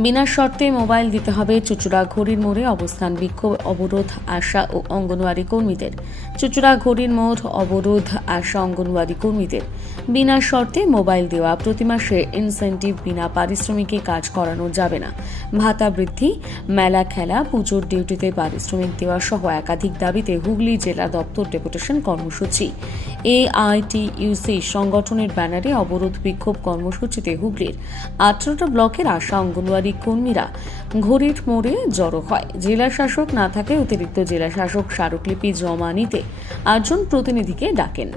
বিনা শর্তে মোবাইল দিতে হবে চুচুড়া ঘড়ির মোড়ে অবস্থান বিক্ষোভ অবরোধ আশা ও অঙ্গনওয়াড়ি কর্মীদের। চুচুড়া ঘড়ির মোড় অবরোধ আশা অঙ্গনওয়াড়ি কর্মীদের বিনা শর্তে মোবাইল দেওয়া, প্রতি মাসে ইনসেন্টিভ, বিনা পারিশ্রমিকে কাজ করানো যাবে না, ভাতা বৃদ্ধি, মেলা খেলা, পুজোর ডিউটিতে পারিশ্রমিক দেওয়া সহ একাধিক দাবিতে হুগলি জেলা দপ্তর ডেপুটেশন কর্মসূচি। AITUC সংগঠনের ব্যানারে অবরোধ বিক্ষোভ কর্মসূচিতে হুগলির 18টা ব্লকের আশা অঙ্গনওয়াড়ি কর্মীরা ঘড়ির মোড়ে জড়ো হয়। জেলা শাসক না থাকায় অতিরিক্ত জেলা শাসক স্মারকলিপি জমা নিতে 8 জন প্রতিনিধিকে ডাকেন।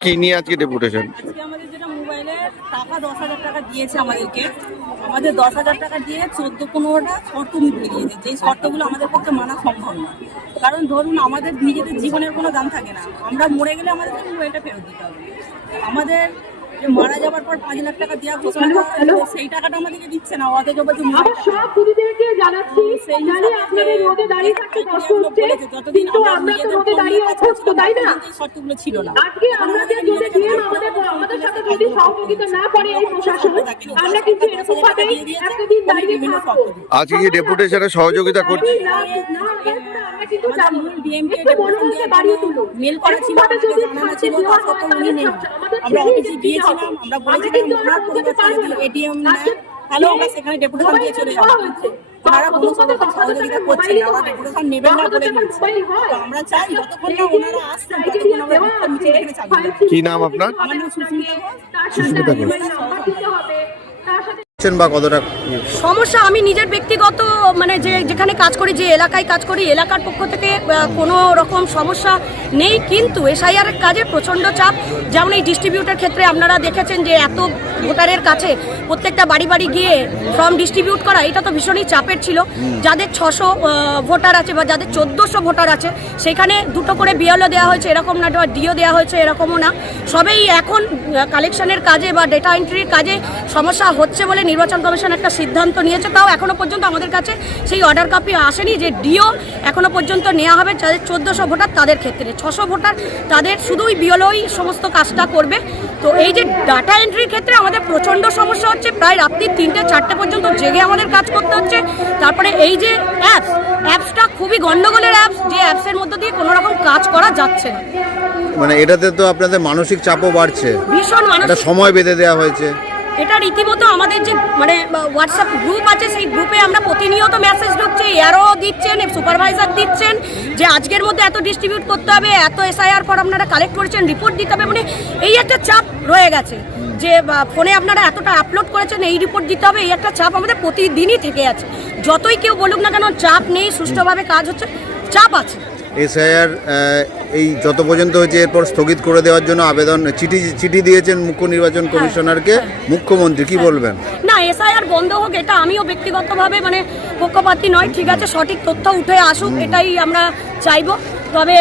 কি নিয়ে আজকে ডেপুটেশন? আজকে আমাদের যেটা মোবাইলের টাকা 10,000 টাকা দিয়েছে আমাদের 10,000 টাকা দিয়ে 14-15টা শর্ত মিটিয়ে দিয়েছে, যেই শর্তগুলো আমাদের পক্ষে মানা সম্ভব না। কারণ ধরুন আমাদের নিজেদের জীবনের কোনো দাম থাকে না, আমরা মরে গেলে আমাদের মোবাইলটা ফেরত দিতে হবে। আমাদের যে মারা যাওয়ার পর 5 লাখ টাকা দেওয়া ঘোষণা করা হয়েছিল, সেই টাকাটা আমাদেরকে দিচ্ছে না। ওদের বলছে যতদিন আমরা নিজেদের শর্তগুলো ছিল না, আজকে কি ডেপুটেশনে সহযোগিতা করছি? মেল করা ছিল, জানানো ছিল, আমরা অফিসে গিয়েছিলাম, আমরা বলেছিলাম ওনার পরিবার যদি এটিএম নেয় তাহলে আমরা সেখানে ডেপুটেশন দিয়ে চলে যাবো। ওনারা কোনো সহযোগিতা করছে না, ওরা ডেপুটেশন নেবেন না বলে দিচ্ছে। তো আমরা চাই যতক্ষণ না ওনারা আসছেন ততক্ষণ আমরা বিক্ষোভ মিছিল এখানে চালিয়ে যাবো। কি নাম আপনার? আমার নাম সুস্মিতা ঘোষ। সুস্মিতা ঘোষ। বা কতটা সমস্যা আমি নিজের ব্যক্তিগত যেখানে কাজ করি, যে এলাকায় কাজ করি, এলাকার পক্ষ থেকে কোনো রকম সমস্যা নেই, কিন্তু SIR এর কাজে প্রচণ্ড চাপ। যেমন এই ডিস্ট্রিবিউটের ক্ষেত্রে আপনারা দেখেছেন যে এত ভোটারের কাছে প্রত্যেকটা বাড়ি বাড়ি গিয়ে ফর্ম ডিস্ট্রিবিউট করা, এটা তো ভীষণই চাপের ছিল। যাদের 600 ভোটার আছে বা যাদের 1400 ভোটার আছে, সেখানে 2টো করে BLO দেওয়া হয়েছে, এরকম না, DO দেওয়া হয়েছে, এরকমও না। সবেই এখন কালেকশনের কাজে বা ডেটা এন্ট্রির কাজে সমস্যা হচ্ছে বলে নির্বাচন কমিশন একটা সিদ্ধান্ত নিয়েছে। তাও এখনো পর্যন্ত আমাদের কাছে সেই অর্ডার কপি আসেনি যে DO এখনো পর্যন্ত নেওয়া হবে। যাদের 1400 ভোটার তাদের ক্ষেত্রে, 600 ভোটার তাদের শুধুই BLOই সমস্ত কাজটা করবে। তো এই যে ডাটা এন্ট্রির ক্ষেত্রে আমাদের প্রচণ্ড সমস্যা হচ্ছে, প্রায় রাত্রি 3টে-4টে পর্যন্ত জেগে আমাদের কাজ করতে হচ্ছে। তারপরে এই যে অ্যাপসটা খুবই গন্ডগোলের অ্যাপস, যে অ্যাপসের মধ্যে দিয়ে কোনো রকম কাজ করা যাচ্ছে না। মানে এটাতে তো আপনাদের মানসিক চাপও বাড়ছে, ভীষণ একটা সময় বেঁধে দেওয়া হয়েছে। এটা রীতিমতো আমাদের যে হোয়াটসঅ্যাপ গ্রুপ আছে, সেই গ্রুপে আমরা প্রতিনিয়ত মেসেজ ঢুকছে, এরও দিচ্ছেন, সুপারভাইজার দিচ্ছেন যে আজকের মধ্যে এত ডিস্ট্রিবিউট করতে হবে, এত SIR ফর্ম আপনারা কালেক্ট করেছেন, রিপোর্ট দিতে হবে। এই একটা চাপ রয়ে গেছে যে ফোনে আপনারা এতটা আপলোড করেছেন, এই রিপোর্ট দিতে হবে, এই একটা চাপ আমাদের প্রতিদিনই থেকে আছে। যতই কেউ বলুক না কেন, চাপ নেই, সুষ্ঠুভাবে কাজ হচ্ছে, চাপ আছে। SIR এই যত পর্যন্ত হয়েছে এরপর স্থগিত করে দেওয়ার জন্য আবেদন চিঠি দিয়েছেন মুখ্য নির্বাচন কমিশনারকে মুখ্যমন্ত্রী, কি বলবেন? না, SIR বন্ধ হোক, এটা আমিও ব্যক্তিগতভাবে পক্ষপাতী নয়, ঠিক আছে, সঠিক তথ্য উঠে আসুক, এটাই আমরা চাইবো। তবে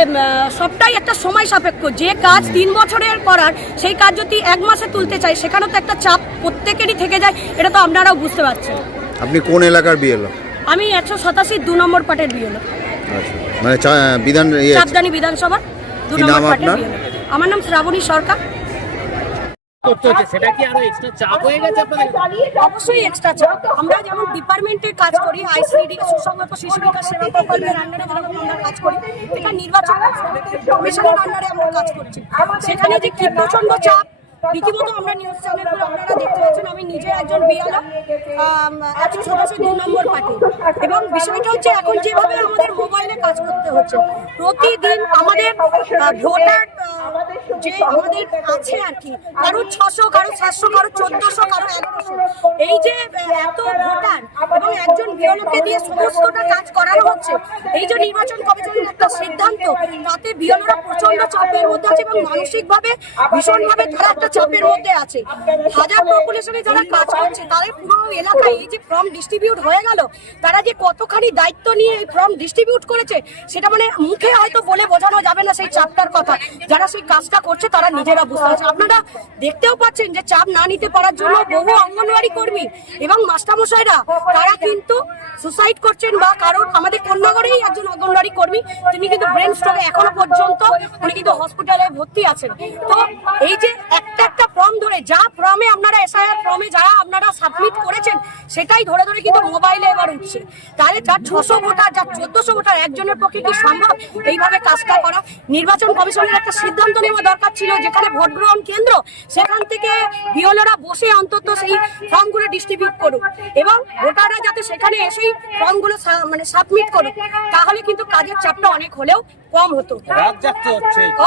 সবটাই একটা সময় সাপেক্ষ। যে কাজ 3 বছরের করার, সেই কাজ যদি 1 মাসে তুলতে চাই, সেখানে তো একটা চাপ প্রত্যেকেরই থেকে যায়, এটা তো আপনারাও বুঝতে পারছেন। আপনি কোন এলাকার BLO? আমি 187 2 নম্বর পার্টের BLO। মানে চাপদানি বিধানসভার 2 নম্বর পার্টের BLO। আমার নাম শ্রাবণী সরকার। সেটা কি আরো এক্সট্রা চাপ হয়ে গেছে আপনাদের? অবশ্যই এক্সট্রা চাপ। আমরা যেমন ডিপার্টমেন্টে কাজ করি, ICD সুসংগত শিশু বিকাশ সেবা প্রকল্পের আন্ডারে যেরকম আমরা কাজ করি, এটা নির্বাচন কমিশনের আন্ডারে আমরা কাজ করছি। সেখানে যে কি প্রচন্ড চাপ, রীতিমতো আমরা নিউজ চ্যানেলগুলো আপনারা দেখতে পাচ্ছেন। আমি নিজে একজন BLO, 187 2 নম্বর পার্টি। এবং বিষয়টা হচ্ছে, এখন যেভাবে আমাদের মোবাইলে কাজ করতে হচ্ছে, প্রতিদিন আমাদের ভোটার যে আমাদের আছে আর কি, কারো 600, কারো 700, কারো 1400, কারো 1100, এই যে এত ভোটার এবং একজন BLOকে দিয়ে সমস্তটা কাজ করানো হচ্ছে, এই যে নির্বাচন কমিশনের একটা সিদ্ধান্ত, তাতে BLOরা প্রচন্ড চাপের মধ্যে আছে এবং মানসিকভাবে ভীষণভাবে তারা একটা চাপের মধ্যে আছে। হাজার পপুলেশনে যারা কাজ করছে, তাদের পুরো এলাকায় এই যে ফর্ম ডিস্ট্রিবিউট হয়ে গেল, তারা যে কতখানি দায়িত্ব নিয়ে এই ফর্ম ডিস্ট্রিবিউট করেছে, সেটা মুখে হয়তো বলে বোঝানো যাবে না সেই চাপটার কথা। যারা সেই কাজটা করছে তারা নিজেরা বুঝতে পারছে। আপনারা দেখতেও পাচ্ছেন যে চাপ না নিতে পারার জন্য বহু অঙ্গনওয়াড়ি কর্মী এবং মাস্টারমশাইরা তারা কিন্তু সুসাইড করছেন। বা কারণ আমাদের কন্যাগড়েই একজন অঙ্গনওয়াড়ি কর্মী, তিনি কিন্তু ব্রেন স্ট্রোকে এখনো পর্যন্ত উনি কিন্তু হসপিটালে ভর্তি আছেন। তো এই যে একটা ফর্ম ধরে যা ফর্মে আপনারা এসআইআর ফর্মে যারা আপনারা সাবমিট করেছেন সেটাই ধরে ধরে কিন্তু মোবাইলে এবার উঠছে। তাহলে যার 600 ভোটার যার 1400 ভোটার একজনের পক্ষে কি সম্ভব এইভাবে কাজটা করা? নির্বাচন কমিশনের একটা সিদ্ধান্ত নেওয়া দরকার ছিল, যেখানে ভোট গ্রহণ কেন্দ্র সেখান থেকে বিএলওরা বসে অন্তত সেই ফর্মগুলো ডিস্ট্রিবিউট করুক এবং ভোটাররা যাতে সেখানে এসেই ফর্মগুলো মানে সাবমিট করুক, তাহলে কিন্তু কাজের চাপটা অনেক হলেও কম হতো।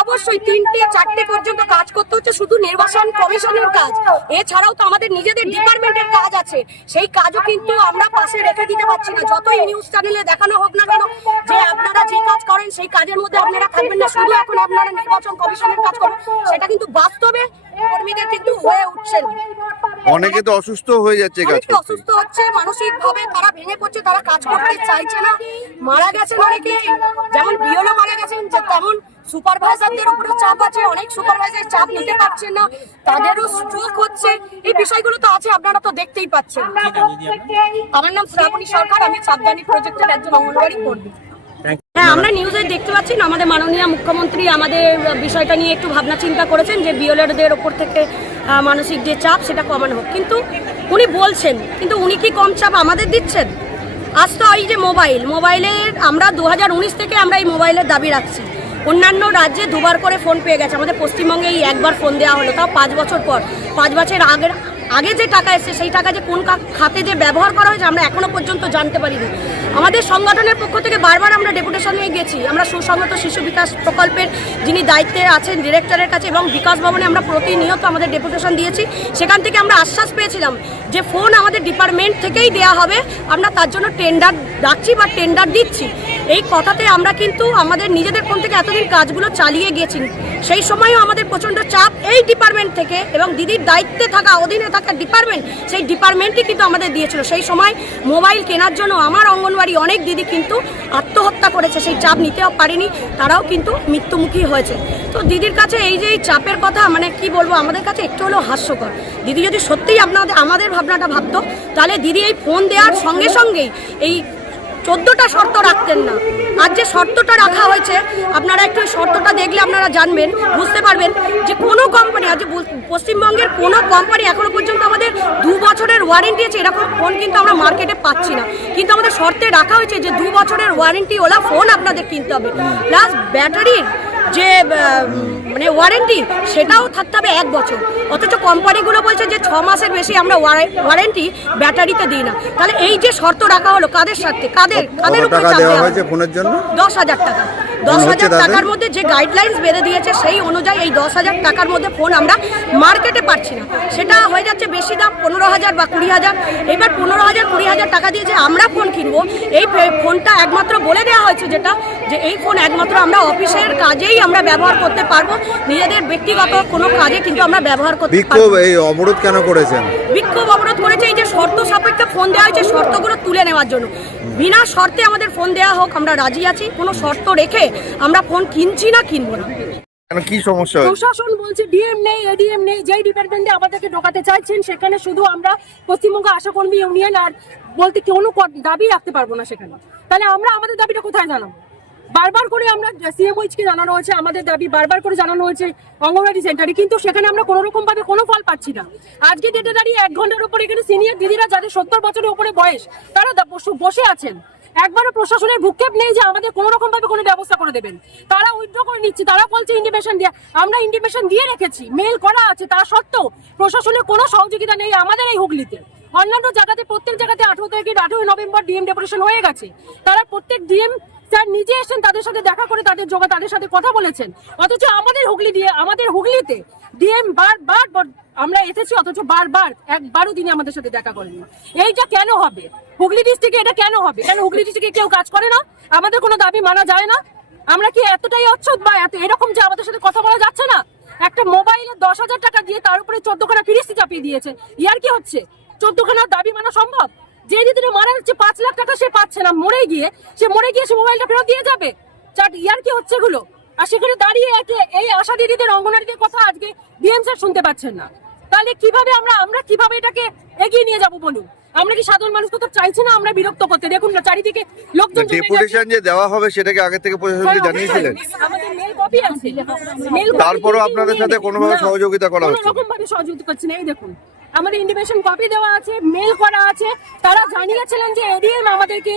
অবশ্যই 3টে 4টে পর্যন্ত কাজ করতে হচ্ছে, শুধু নির্বাচন কমিশনের কাজ, এছাড়াও তো আমাদের নিজেদের ডিপার্টমেন্টের কাজ আছে, সেই কাজও কিন্তু আমরা পাশে রেখে দিতে পারছি না। যতই নিউজ চ্যানেলে দেখানো হোক না কেন যে আপনারা যে কাজ করেন সেই কাজের মধ্যে আপনারা থাকবেন না, শুধু এখন আপনারা নির্বাচন কমিশনের কাজ করেন, সেটা কিন্তু বাস্তবে কর্মীদের কিন্তু হয়ে উঠছেন। অনেকে তো অসুস্থ হয়ে যাচ্ছে কাজ অনেকে করতে। অসুস্থ হচ্ছে, মানসিক ভাবে তারা ভেঙে পড়ছে, তারা কাজ করতে চাইছে না, মারা গেছেন অনেকে, যেমন বিওলো মারা গেছেন, যে তেমন সুপারভাইজারদের উপরে চাপ আছে, অনেক সুপারভাইজার চাপ নিতে পারছেন না, তাদেরও স্ট্রোক হচ্ছে, এই বিষয়গুলো তো আছে, আপনারা তো দেখতেই পাচ্ছেন। আমার নাম শ্রাবণী সরকার, আমি চাঁদদানি প্রজেক্টের একজন অঙ্গনওয়াড়ি কর্মী। হ্যাঁ, আমরা নিউজে দেখতে পাচ্ছি না, আমাদের মাননীয় মুখ্যমন্ত্রী আমাদের বিষয়টা নিয়ে একটু ভাবনা চিন্তা করেছেন যে বিওলেরদের ওপর থেকে মানসিক যে চাপ সেটা কমানো হোক, কিন্তু উনি বলছেন, কিন্তু উনি কি কম চাপ আমাদের দিচ্ছেন? আজ তো এই যে মোবাইলের আমরা 2019 থেকে আমরা এই মোবাইলের দাবি রাখছি, অন্যান্য রাজ্যে দুবার করে ফোন পেয়ে গেছে, আমাদের পশ্চিমবঙ্গে এই একবার ফোন দেওয়া হলো, তাও 5 বছর পর। 5 বছর আগে যে টাকা এসেছে সেই টাকা যে কোন খাতে যে ব্যবহার করা হয়েছে আমরা এখনো পর্যন্ত জানতে পারিনি। আমাদের সংগঠনের পক্ষ থেকে বারবার আমরা ডেপুটেশন নিয়ে গেছি, আমরা সুসংহত শিশু বিকাশ প্রকল্পের যিনি দায়িত্বে আছেন ডিরেক্টরের কাছে এবং বিকাশ ভবনে আমরা প্রতিনিয়ত আমাদের ডেপুটেশন দিয়েছি। সেখান থেকে আমরা আশ্বাস পেয়েছিলাম যে ফোন আমাদের ডিপার্টমেন্ট থেকেই দেওয়া হবে, আমরা তার জন্য টেন্ডার ডাকছি বা টেন্ডার দিচ্ছি। এই কথাতে আমরা কিন্তু আমাদের নিজেদের ফোন থেকে এতদিন কাজগুলো চালিয়ে গেছি। সেই সময়ও আমাদের প্রচণ্ড চাপ এই ডিপার্টমেন্ট থেকে এবং দিদির দায়িত্বে থাকা অধীনে থাকা ডিপার্টমেন্ট, সেই ডিপার্টমেন্টই কিন্তু আমাদের দিয়েছিল। সেই সময় মোবাইল কেনার জন্য আমার অঙ্গনওয়াড়ি অনেক দিদি কিন্তু আত্মহত্যা করেছে, সেই চাপ নিতেও পারেনি, তারাও কিন্তু মৃত্যুমুখী হয়েছে। তো দিদির কাছে এই যে এই চাপের কথা মানে কি বলবো, আমাদের কাছে একটু হলেও হাস্যকর। দিদি যদি সত্যিই আমাদের ভাবনাটা ভাবতো, তাহলে দিদি এই ফোন দেওয়ার সঙ্গে সঙ্গেই এই 14টা শর্ত রাখতেন না। আর যে শর্তটা রাখা হয়েছে আপনারা একটু শর্তটা দেখলে আপনারা জানবেন, বুঝতে পারবেন যে কোনো কোম্পানি, আজ পশ্চিমবঙ্গের কোনো কোম্পানি এখনো পর্যন্ত আমাদের 2 বছরের ওয়ারেন্টি আছে এরকম ফোন কিন্তু আমরা মার্কেটে পাচ্ছি না। কিন্তু আমাদের শর্তে রাখা হয়েছে যে 2 বছরের ওয়ারেন্টি ওলা ফোন আপনাদের কিনতে হবে, প্লাস ব্যাটারির যে মানে ওয়ারেন্টি সেটাও থাকতে হবে 1 বছর। অথচ কোম্পানিগুলো বলছে যে 6 মাসের বেশি আমরা ওয়ারেন্টি ব্যাটারিতে দিই না। তাহলে এই যে শর্ত রাখা হলো কাদের সাথে, কাদের উপরে চাপ দেওয়া হয়েছে ফোনের জন্য? 10,000 টাকা। 10,000 টাকার মধ্যে যে গাইডলাইন্স বেঁধে দিয়েছে সেই অনুযায়ী এই 10,000 টাকার মধ্যে ফোন আমরা মার্কেটে পাচ্ছি না, সেটা হয়ে যাচ্ছে বেশি দাম 15,000 বা 20,000। এবার 15,000 20,000 টাকা দিয়ে যে আমরা ফোন কিনবো, এই ফোনটা একমাত্র বলে দেওয়া হয়েছে যেটা যে এই ফোন একমাত্র আমরা অফিসের কাজেই আমরা ব্যবহার করতে পারবো, নিজেদের ব্যক্তিগত কোনো কাজে কিন্তু আমরা ব্যবহার করতে পারবো। বিক্ষোভ এই অবরোধ কেন করেছেন? বিক্ষোভ অবরোধ করেছে এই যে শর্ত সাপেক্ষে ফোন দেওয়া হয়েছে, শর্তগুলো তুলে নেওয়ার জন্য। বিনা শর্তে আমাদের ফোন দেওয়া হোক, আমরা রাজি আছি, কোনো শর্ত রেখে আমরা ফোন কিনছি না, কিনবো না। কি সমস্যা? প্রশাসন বলছে ডিএম নেই, এডিএম নেই, যেই ডিপার্টমেন্টে আমাদেরকে ঢোকাতে চাইছেন সেখানে শুধু আমরা পশ্চিমবঙ্গ আশাকর্মী ইউনিয়ন আর বলতে কোনো দাবি রাখতে পারবো না সেখানে। তাহলে আমরা আমাদের দাবিটা কোথায় জানাবো? বারবার করে আমরা সিএমওইচকে জানানো হয়েছে আমাদের দাবি, বারবার করে জানানো হয়েছে অঙ্গনওয়াড়ি সেন্টারে, কিন্তু সেখানে আমরা কোনো রকম ভাবে কোনো ফল পাচ্ছি না। আজকে ডেটে দাঁড়িয়ে 1 ঘন্টার উপরে এখানে সিনিয়র দিদিরা যাদের 70 বছরের উপরে বয়স তারা বসে আছেন, একবারও প্রশাসনের ভূক্ষেপ নেই যে আমাদের কোনো রকম ভাবে কোনো ব্যবস্থা করে দেবেন। তারা উইথড্র করে নিচ্ছে, তারা বলছে ইন্টিমেশন দিয়ে, আমরা ইন্টিমেশন দিয়ে রেখেছি, মেল করা আছে, তা সত্ত্বেও প্রশাসনের কোনো সহযোগিতা নেই আমাদের এই হুগলিতে। অন্যান্য জায়গাতে প্রত্যেক জায়গাতে 18 থেকে 18 নভেম্বর ডিএম ডেপুটেশন হয়ে গেছে, তারা প্রত্যেক ডিএম স্যার নিজে এসেছেন, তাদের সাথে দেখা করে তাদের সাথে কথা বলেছেন। অথচ আমাদের হুগলিতে ডিএম বারবার আমরা এসেছি, অথচ বারবার একবারও তিনি আমাদের সাথে দেখা করেনি। এইটা কেন হবে? হুগলি ডিস্ট্রিক্টে এটা কেন হবে? কেন হুগলি ডিস্ট্রিক্টে কেউ কাজ করে না? আমাদের কোনো দাবি মানা যায় না? আমরা কি এতটাই অচ্ছুত বা এরকম যে আমাদের সাথে কথা বলা যাচ্ছে না? একটা মোবাইলে 10,000 টাকা দিয়ে তার উপরে 14খানা ফিরিস্তি চাপিয়ে দিয়েছে, ইয়ার কি হচ্ছে? 14খানার দাবি মানা সম্ভব? যে দিদিটা মারা যাচ্ছে 5 লাখ টাকা সে পাচ্ছে না, মরে গিয়ে সে মোবাইলটা ফেরত দিয়ে যাবে? ইয়ার কি হচ্ছে এগুলো? আর সেখানে দাঁড়িয়ে এই আশা দিদিদের অঙ্গনারীদের কথা আজকে ডিএম স্যার শুনতে পাচ্ছেন না। তাহলে কিভাবে আমরা কিভাবে এটাকে এগিয়ে নিয়ে যাব বলুন? আমরা কি সাধারণ মানুষকে তো চাইছি না আমরা বিরক্ত করতে? দেখুন না চারিদিকে লোকজন ডেপুটেশন যে দেওয়া হবে সেটাকে আগে থেকে প্রশাসনকে জানিয়েছিলেন? আমাদের মেল কপি আছে মেল কপি তারপরও আপনাদের সাথে কোনোভাবে সহযোগিতা করা হচ্ছে না? কোনো রকম ভাবে সহযোগিতা করছে না। এই দেখুন আমাদের ইন্টিমেশন কপি দেওয়া আছে, মেল করা আছে। তারা জানিয়েছিলেন যে এডিএম আমাদেরকে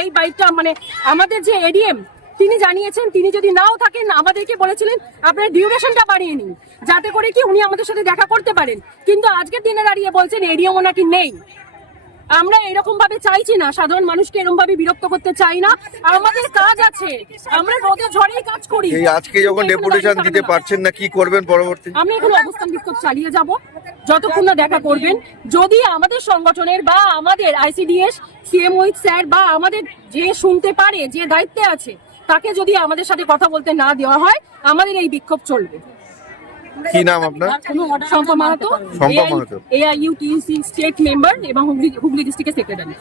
এই বাইকটা মানে আমাদের যে এডিএম তিনি জানিয়েছেন, তিনি যদি নাও থাকেন আমাদেরকে বলেছিলেন আপনারা ডিউরেশনটা বাড়িয়ে নিন যাতে করে কি উনি আমাদের সাথে দেখা করতে পারেন। কিন্তু আজকের দিনে দাঁড়িয়ে বলছেন এডিএম নাকি নেই। আমরা এরকম ভাবে চাইছি না, সাধারণ মানুষকে এরকম ভাবে বিরক্ত করতে চাই না। আমাদের কাজ আছে, আমরা রোদে ঝড়েই কাজ করি। এই আজকে যখন ডেপুটেশন দিতে পারছেন না, কি করবেন পরবর্তী? আমরা এখানে অবস্থান বিক্ষোভ চালিয়ে যাব যতক্ষণ না দেখা করবেন। যদি আমাদের সংগঠনের বা আমাদের আইসিডিএস সিএম উইথ স্যার বা আমাদের যে শুনতে পারে, যে দায়িত্বে আছে, তাকে যদি আমাদের সাথে কথা বলতে না দেওয়া হয় আমাদের এই বিক্ষোভ চলবে। কি নাম আপনার? Shampa Mahato, Shampa Mahato. AIUTC state member এবং হুগলি ডিস্ট্রিক্টের সেক্রেটারি।